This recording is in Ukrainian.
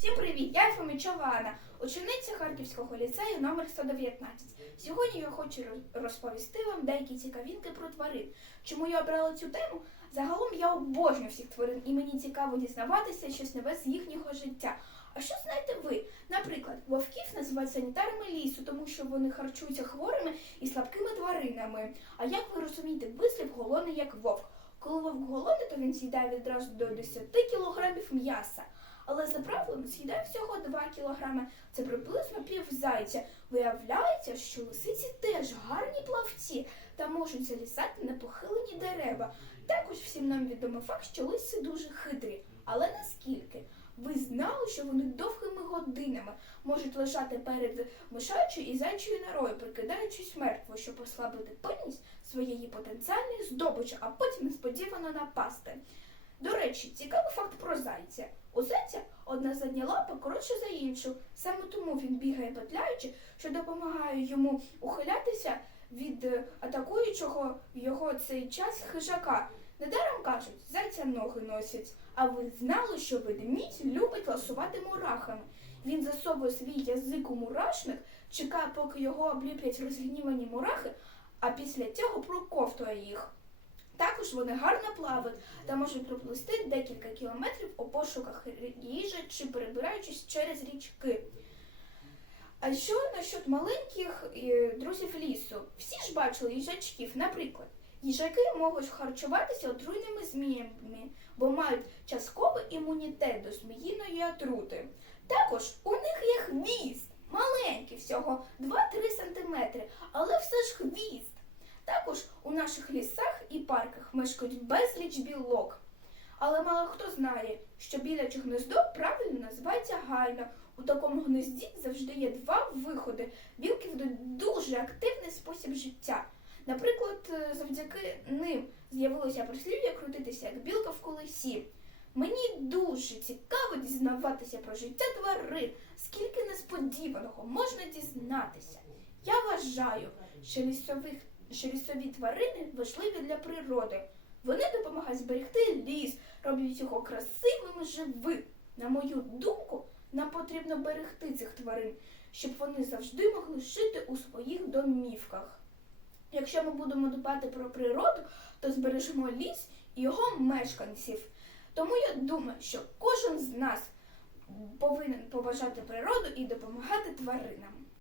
Всім привіт! Я Фомічова Анна, учениця Харківського ліцею номер 119. Сьогодні я хочу розповісти вам деякі цікавинки про тварин. Чому я обрала цю тему? Загалом я обожнюю всіх тварин, і мені цікаво дізнаватися щось нове з їхнього життя. А що знаєте ви? Наприклад, вовків називають санітарами лісу, тому що вони харчуються хворими і слабкими тваринами. А як ви розумієте, вислів голодний як вовк? Коли вовк голодний, то він з'їдає відразу до 10 кілограмів м'яса. Але за правилом з'їдає всього 2 кілограми. Це приблизно пів зайця. Виявляється, що лисиці теж гарні плавці та можуть залізати на похилені дерева. Також всім нам відомий факт, що лиси дуже хитрі. Але наскільки? Ви знали, що вони довгими годинами можуть лежати перед мишачою і зайчою норою, прикидаючись мертво, щоб послабити пильність своєї потенціальної здобичі, а потім несподівано напасти. До речі, цікавий факт про одна задня лапа коротша за іншу. Саме тому він бігає петляючи, що допомагає йому ухилятися від е, атакуючого його цей час хижака. Недаром кажуть, зайця ноги носять. А ви знали, що ведмідь любить ласувати мурахами? Він засовує свій язик у мурашник, чекає, поки його обліплять розгнівані мурахи, а після цього проковтує їх. Також вони гарно плавають та можуть проплисти декілька кілометрів у пошуках їжі чи перебираючись через річки. А що насчет маленьких е, друзів лісу? Всі ж бачили їжачків, наприклад. Їжаки можуть харчуватися отруйними зміями, бо мають частковий імунітет до зміїної отрути. Також у них є хвіст, маленький, всього 2-3 см, але все ж хвіст. Також у наших лісах і парках мешкають безліч білок. Але мало хто знає, що біляче гнездо правильно називається гайна. У такому гнезді завжди є два виходи. Білки ведуть дуже активний спосіб життя. Наприклад, е, завдяки ним з'явилося прислів'я крутитися як білка в колесі. Мені дуже цікаво дізнаватися про життя тварин, скільки несподіваного можна дізнатися. Я вважаю, що лісових що лісові тварини важливі для природи. Вони допомагають зберегти ліс, роблять його красивим і живим. На мою думку, нам потрібно берегти цих тварин, щоб вони завжди могли жити у своїх домівках. Якщо ми будемо дбати про природу, то збережемо ліс і його мешканців. Тому я думаю, що кожен з нас повинен поважати природу і допомагати тваринам.